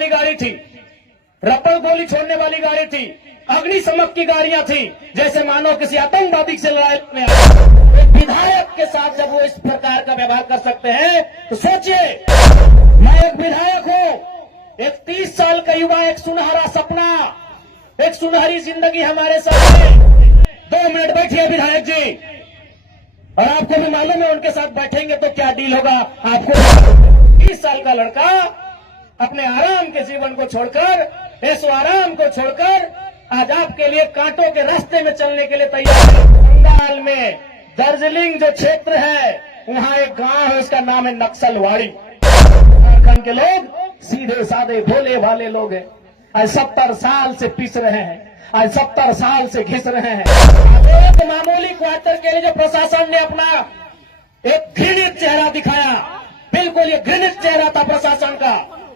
वाली गाड़ी थी, रपड़ गोली छोड़ने वाली गाड़ी थी, अग्निशमक की गाड़ियां थी, जैसे मानो किसी आतंकवादी से लड़ाई में एक विधायक के साथ जब वो इस प्रकार का व्यवहार कर सकते हैं तो सोचिए, मैं एक विधायक हूं, एक 30 साल का युवा, एक सुनहरा सपना, एक सुनहरी जिंदगी हमारे सामने। 2 मिनट बैठिए विधायक जी, और आपको भी मालूम है उनके साथ बैठेंगे तो क्या डील होगा आपको। 30 साल का लड़का अपने आराम के जीवन को छोड़कर, ऐसो आराम को छोड़कर आज आपके लिए कांटों के रास्ते में चलने के लिए तैयार है। बंगाल में दार्जिलिंग जो क्षेत्र है, वहां एक गांव है, उसका नाम है नक्सलवाड़ी। झारखंड के लोग सीधे साधे भोले भाले लोग हैं। आज 70 साल से पीस रहे हैं, आज 70 साल से घिस रहे हैं। एक मामूली क्वार्टर के लिए जो प्रशासन ने अपना एक घृणित चेहरा दिखाया, बिल्कुल ये घृणित चेहरा था प्रशासन का,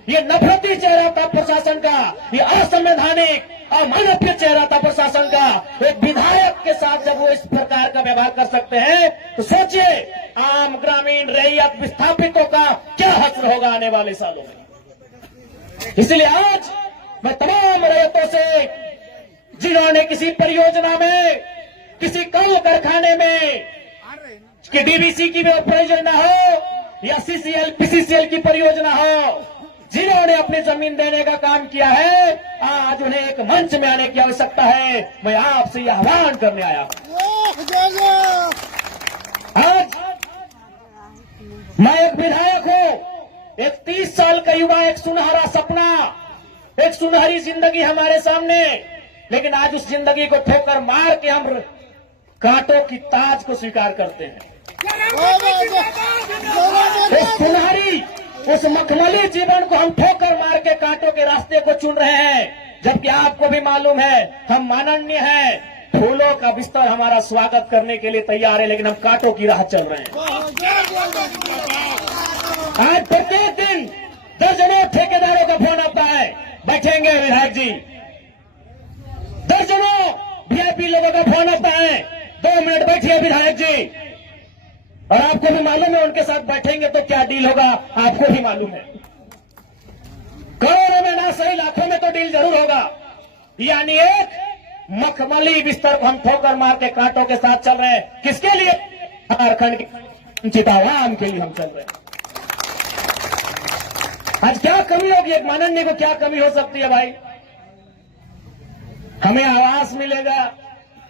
ये नफरती चेहरा था प्रशासन का, ये असंवैधानिक अमानवीय चेहरा था प्रशासन का। एक विधायक के साथ जब वो इस प्रकार का व्यवहार कर सकते हैं तो सोचिए आम ग्रामीण रैयत विस्थापितों का क्या हश्र होगा आने वाले सालों में। इसलिए आज मैं तमाम रैयतों से, जिन्होंने किसी परियोजना में, किसी कल कारखाने में, कि डीवीसी की परियोजना हो या सीसीएल पीसीसीएल की परियोजना हो, जिन्होंने अपनी जमीन देने का काम किया है, आज उन्हें एक मंच में आने की आवश्यकता है। मैं आपसे यह आह्वान करने आया हूं। आज मैं एक विधायक हूं, एक 30 साल का युवा, एक सुनहरा सपना, एक सुनहरी जिंदगी हमारे सामने, लेकिन आज उस जिंदगी को ठोकर मार के हम कांटों की ताज को स्वीकार करते हैं। उस सुनहरी, उस मखमली जीवन को हम ठोकर मार के कांटों के रास्ते को चुन रहे हैं, जबकि आपको भी मालूम है हम माननीय हैं, फूलों का बिस्तर हमारा स्वागत करने के लिए तैयार है, लेकिन हम कांटों की राह चल रहे हैं। आज प्रत्येक दिन दर्जनों ठेकेदारों का फोन आता है, बैठेंगे विधायक जी, दर्जनों वीआईपी लोगों का फोन आता है, 2 मिनट बैठिए विधायक जी, और आपको भी मालूम है उनके साथ बैठेंगे तो क्या डील होगा आपको भी मालूम है। करोड़ों में ना सही लाखों में तो डील जरूर होगा। यानी एक मखमली बिस्तर को हम ठोकर मार के कांटों के साथ चल रहे हैं। किसके लिए? झारखंड के वंचित आवाम के लिए हम चल रहे हैं। आज क्या कमी होगी, एक माननीय को क्या कमी हो सकती है भाई? हमें आवास मिलेगा,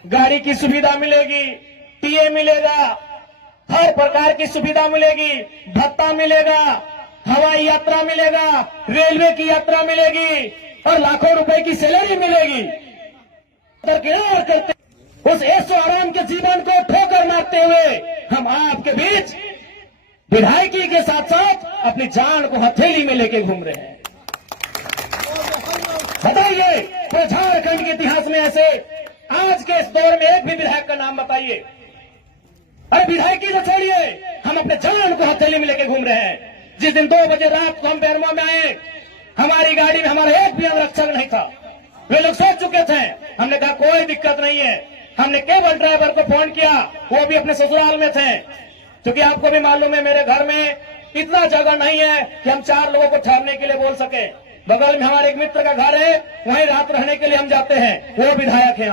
गाड़ी की सुविधा मिलेगी, टीए मिलेगा, हर प्रकार की सुविधा मिलेगी, भत्ता मिलेगा, हवाई यात्रा मिलेगा, रेलवे की यात्रा मिलेगी और लाखों रुपए की सैलरी मिलेगी। और करते उस ऐसो आराम के जीवन को ठोकर मारते हुए हम आपके बीच विधायकी के साथ साथ अपनी जान को हथेली में लेके घूम रहे हैं। बताइए तो झारखंड के इतिहास में ऐसे आज के इस दौर में एक भी विधायक का नाम बताइए। अरे विधायकी तो छोड़िए, हम अपने जान को हथेली में लेके घूम रहे हैं। जिस दिन 2 बजे रात को हम बेरवा में आए, हमारी गाड़ी में हमारा एक भी अंगरक्षक नहीं था। वे लोग सोच चुके थे। हमने कहा कोई दिक्कत नहीं है। हमने केवल ड्राइवर को फोन किया, वो भी अपने ससुराल में थे, क्योंकि आपको भी मालूम है मेरे घर में इतना जगह नहीं है कि हम 4 लोगों को ठहरने के लिए बोल सके। बगल में हमारे एक मित्र का घर है, वहीं रात रहने के लिए हम जाते हैं, वो विधायक है।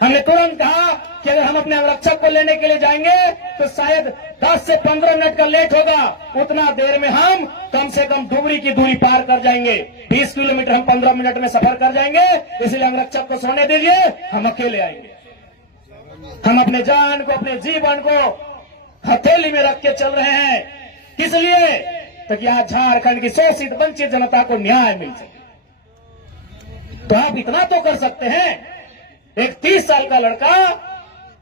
हमने तुरंत कहा कि अगर हम अपने अंगरक्षक को लेने के लिए जाएंगे तो शायद 10 से 15 मिनट का लेट होगा, उतना देर में हम कम से कम डुबरी की दूरी पार कर जाएंगे। 20 किलोमीटर हम 15 मिनट में सफर कर जाएंगे, इसलिए अंगरक्षक को सोने दीजिए, हम अकेले आएंगे। हम अपने जान को, अपने जीवन को हथेली में रख के चल रहे हैं। किस लिए? ताकि आज झारखंड की शोषित वंचित जनता को न्याय मिल सके। तो आप इतना तो कर सकते हैं, एक 30 साल का लड़का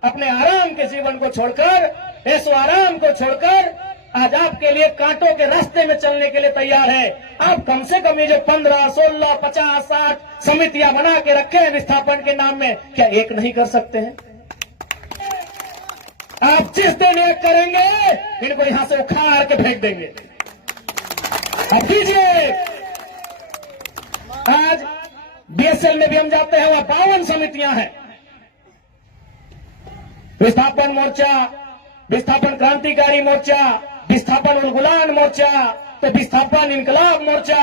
अपने आराम के जीवन को छोड़कर, ऐसो आराम को छोड़कर आज आपके लिए कांटों के रास्ते में चलने के लिए तैयार है। आप कम से कम ये जो 15, 16, 50, 60 समितियां बना के रखे हैं विस्थापन के नाम में, क्या एक नहीं कर सकते हैं? आप जिस दिन एक करेंगे, इनको यहां से उखाड़ के फेंक देंगे। अब कीजिए। आज बीएसएल में भी हम जाते हैं, वहां 52 समितियां हैं। विस्थापन मोर्चा, विस्थापन क्रांतिकारी मोर्चा, विस्थापन उलगुलान मोर्चा, तो विस्थापन इनकलाब मोर्चा,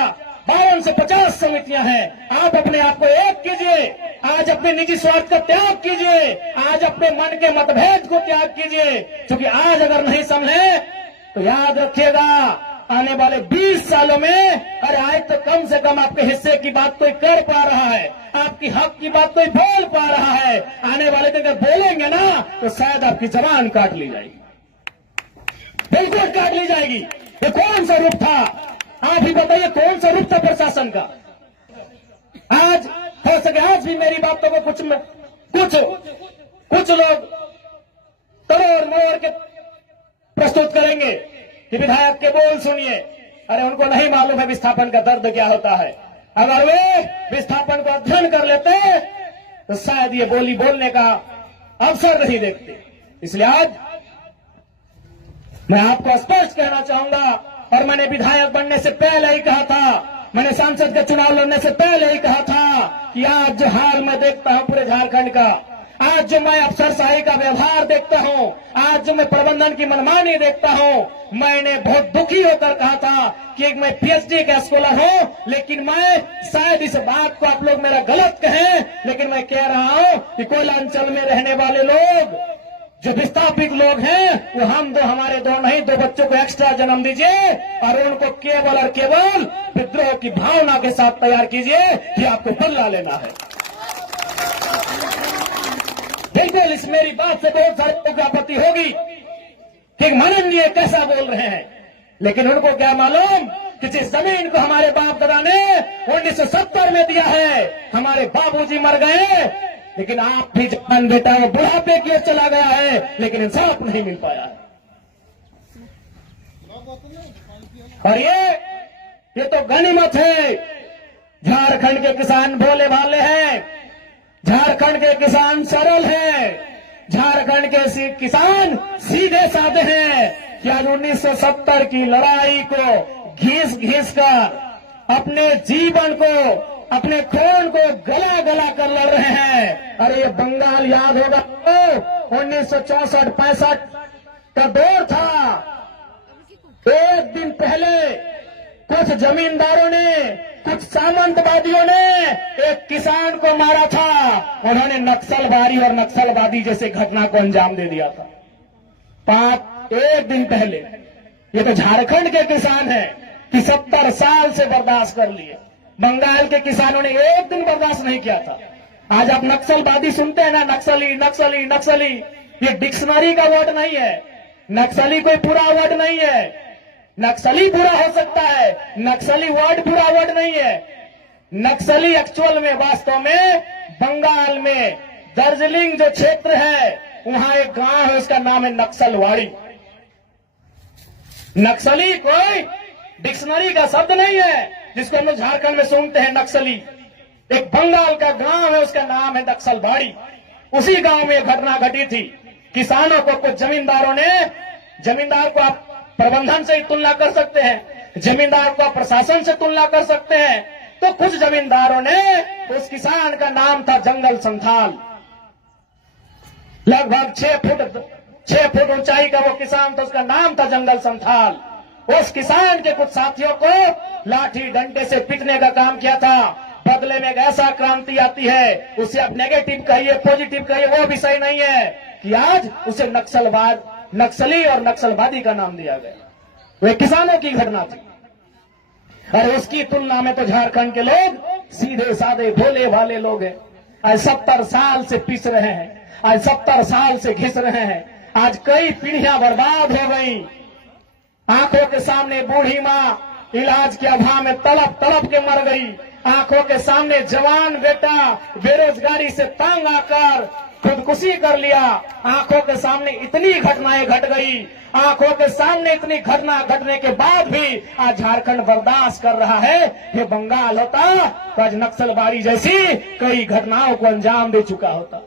52 से 50 समितियां हैं। आप अपने आप को एक कीजिए, आज अपने निजी स्वार्थ का त्याग कीजिए, आज अपने मन के मतभेद को त्याग कीजिए, क्योंकि आज अगर नहीं समझे तो याद रखिएगा आने वाले 20 सालों में, अरे आज तो कम से कम आपके हिस्से की बात कोई कर पा रहा है, आपकी हक की बात कोई बोल पा रहा है, आने वाले दिन अगर बोलेंगे ना तो शायद आपकी जबान काट ली जाएगी, बिल्कुल काट ली जाएगी। ये कौन सा रूप था? आप ही बताइए, कौन सा रूप था प्रशासन का? आज हो सके आज भी मेरी बातों को कुछ लोग तोड़ मोड़ के प्रस्तुत करेंगे कि विधायक के बोल सुनिए। अरे उनको नहीं मालूम है विस्थापन का दर्द क्या होता है। अगर वे विस्थापन को अध्ययन कर लेते तो शायद ये बोली बोलने का अवसर नहीं देखते। इसलिए आज मैं आपको स्पष्ट कहना चाहूंगा, और मैंने विधायक बनने से पहले ही कहा था, मैंने सांसद का चुनाव लड़ने से पहले ही कहा था कि आज जो हाल मैं देखता हूं पूरे झारखंड का, आज जो मैं अफसरशाही का व्यवहार देखता हूं, आज जो मैं प्रबंधन की मनमानी देखता हूं, मैंने बहुत दुखी होकर कहा था कि मैं पीएचडी का स्कॉलर हूं, लेकिन मैं शायद इस बात को आप लोग मेरा गलत कहें, लेकिन मैं कह रहा हूं कि कोयला अंचल में रहने वाले लोग जो विस्थापित लोग हैं वो हम दो, हमारे दो नहीं, 2 बच्चों को एक्स्ट्रा जन्म दीजिए और उनको केवल और केवल विद्रोह की भावना के साथ तैयार कीजिए कि आपको बदला लेना है। बिल्कुल इस मेरी बात से बहुत सारे लोगों को आपत्ति होगी कि माननीय कैसा बोल रहे हैं, लेकिन उनको क्या मालूम कि जिस जमीन को हमारे बाप दादा ने 1970 में दिया है, हमारे बाबूजी मर गए, लेकिन आप भी जवान बेटा वो बुढ़ापे की ओर चला गया है, लेकिन इंसाफ नहीं मिल पाया। और ये तो गनीमत है। झारखंड के किसान भोले भाले हैं, झारखंड के किसान सरल हैं, झारखंड के किसान सीधे साधे हैं कि आज 1970 की लड़ाई को घिस घिस कर अपने जीवन को, अपने खून को गला गला कर लड़ रहे हैं। अरे ये बंगाल याद होगा तो 1964-65 का दौर था। एक दिन पहले कुछ जमींदारों ने, कुछ सामंतवादियों ने एक किसान को मारा था, उन्होंने नक्सलबारी और नक्सलवादी जैसे घटना को अंजाम दे दिया था। एक दिन पहले ये तो झारखंड के किसान हैं कि 70 साल से बर्दाश्त कर लिए, बंगाल के किसानों ने एक दिन बर्दाश्त नहीं किया था। आज आप नक्सलवादी सुनते हैं ना, नक्सली नक्सली नक्सली, ये डिक्शनरी का वर्ड नहीं है, नक्सली कोई पूरा वर्ड नहीं है। नक्सली बुरा हो सकता है, नक्सली वर्ड बुरा वर्ड नहीं है। नक्सली एक्चुअल में, वास्तव में बंगाल में दार्जिलिंग जो क्षेत्र है वहां एक गांव है, उसका नाम है नक्सलवाड़ी। नक्सली कोई डिक्शनरी का शब्द नहीं है जिसको हम लोग झारखंड में सुनते हैं नक्सली। एक बंगाल का गांव है, उसका नाम है नक्सलबाड़ी। उसी गांव में घटना घटी थी। किसानों को कुछ जमींदारों ने, जमींदार को आप प्रबंधन से ही तुलना कर सकते हैं, जमींदार को आप प्रशासन से तुलना कर सकते हैं, तो कुछ जमींदारों ने, उस किसान का नाम था जंगल संथाल, लगभग 6 फुट ऊंचाई का वो किसान था, उसका नाम था जंगल संथाल। उस किसान के कुछ साथियों को लाठी डंडे से पीटने का काम किया था। बदले में एक ऐसा क्रांति आती है, उसे आप नेगेटिव कहिए, पॉजिटिव कहिए, वो भी सही नहीं है कि आज उसे नक्सली और नक्सलवादी का नाम दिया गया। वो किसानों की घटना थी। और उसकी तुलना में तो झारखंड के लोग सीधे साधे भोले भाले लोग हैं। आज 70 साल से पीस रहे हैं, आज 70 साल से घिस रहे हैं। आज कई पीढ़ियां बर्बाद हो गई। आंखों के सामने बूढ़ी माँ इलाज के अभाव में तड़प तड़प के मर गई। आंखों के सामने जवान बेटा बेरोजगारी से तंग आकर खुदकुशी कर लिया। आंखों के सामने इतनी घटनाएं घट गई, आंखों के सामने इतनी घटना घटने के बाद भी आज झारखंड बर्दाश्त कर रहा है। ये बंगाल होता तो आज नक्सलबारी जैसी कई घटनाओं को अंजाम दे चुका होता।